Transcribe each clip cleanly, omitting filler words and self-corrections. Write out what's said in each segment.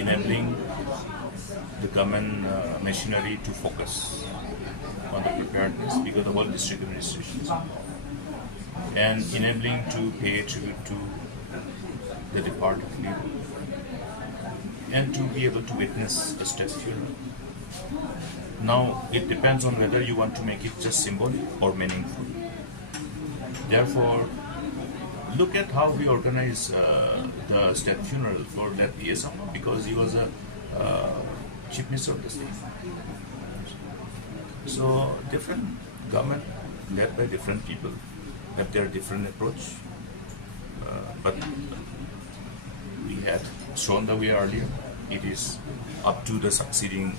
enabling the government machinery to focus on the preparedness because of all district administrations, and enabling to pay tribute to the departed people and to be able to witness the state funeral. Now, it depends on whether you want to make it just symbolic or meaningful. Therefore, look at how we organize the state funeral for that Sangma, because he was a chief minister of the state. So, different government led by different people have their different approach. But we had shown the way earlier. It is up to the succeeding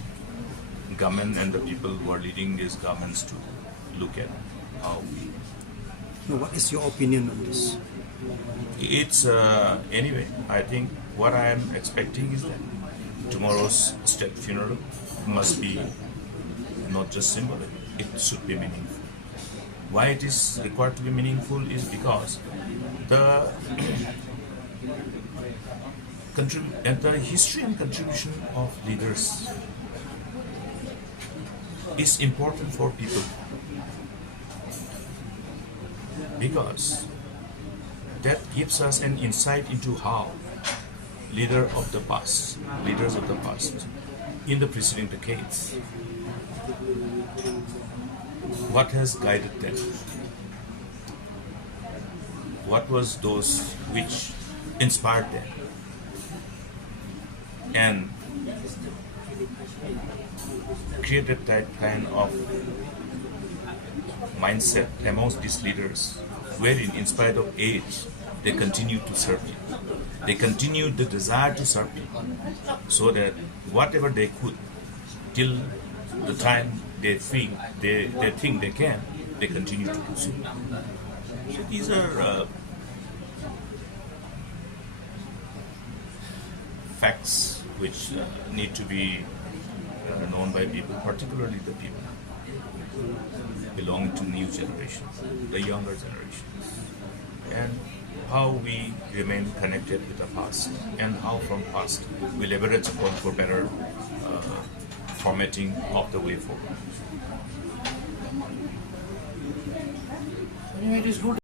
government and the people who are leading these governments to look at how we. Now, what is your opinion on this? It's anyway. I think what I am expecting is that tomorrow's state funeral must be not just symbolic; it should be meaningful. Why it is required to be meaningful is because the the history and contribution of leaders is important for people, because that gives us an insight into how leaders of the past, in the preceding decades, what has guided them, what was those which inspired them, and created that kind of mindset amongst these leaders, wherein in spite of age, they continued to serve people. They continued the desire to serve people, so that whatever they could, till the time they think they can, they continue to pursue. So these are facts which need to be known by people, particularly the people belonging to new generations, the younger generations, and how we remain connected with the past, and how from past we leverage upon for better formatting of the way forward. Anyway, it is good.